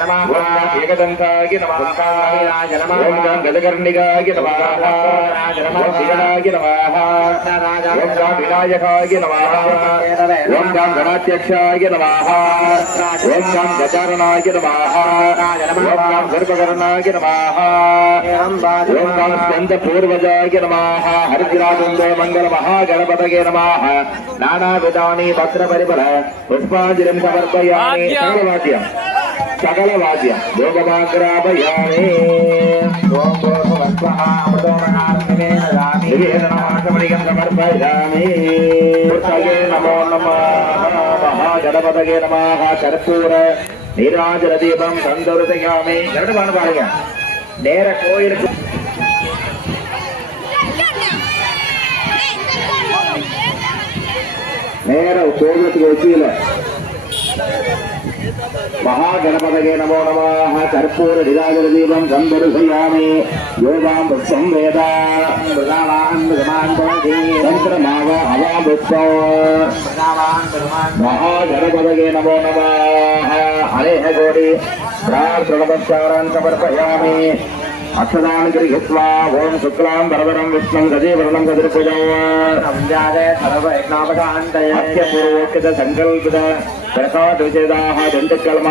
नमः एकदन्ताय नमः ओंकाराय नमः ओं गजकर्णिकाय नमः ओं शिवनाय नमः ओं विनायकाय नमः ओं गणाध्यक्षाय नमः ओं गजारणाय नमः ओं सर्वकर्णाय नमः ओं स्कन्दपूर्वजाय नमः हरिद्राजन्दे मङ्गलमहागणपतये नमः नानाविधानि पत्रपरिमल पुष्पाञ्जलिं समर्पयामि सर्ववाद्यम् சகல வாத்தியம் யோகமாகிராபயாமே ஓம் ஓம் வஸ்வமாமதோமகாரணிமே நதாமி நிவேதனமாசமணிகம் சமர்ப்பயாமி புத்தகே நமோ நம ஜடபதகே நமாக கற்பூர நீராஜர தீபம் சந்தோருதையாமே கரடு பாடு பாருங்க நேர கோயிலுக்கு நேர கோயிலுக்கு வச்சு இல்லை కర్పూర నీరాజన దీపం సందర్శయామి గరుడ పాడు పాడుగా నేర కోయిలకు నేర కోవిలకు వచ్చిల మహాగణపతగే నమో నమః. కర్పూర నిరాజన దీపం సందర్శయామి యోగాం அக்ஷதானி கிரகித்வா ஓம் சுக்லாம் பரவரம் விஷ்ணம் கஜேவரணம் கதிர்புஜோ. சஞ்சாதே சர்வ யஜ்ஞாபகாந்தய. சங்கல்பித பிரசாத் விஜயதாக திண்டுக்கல்மா.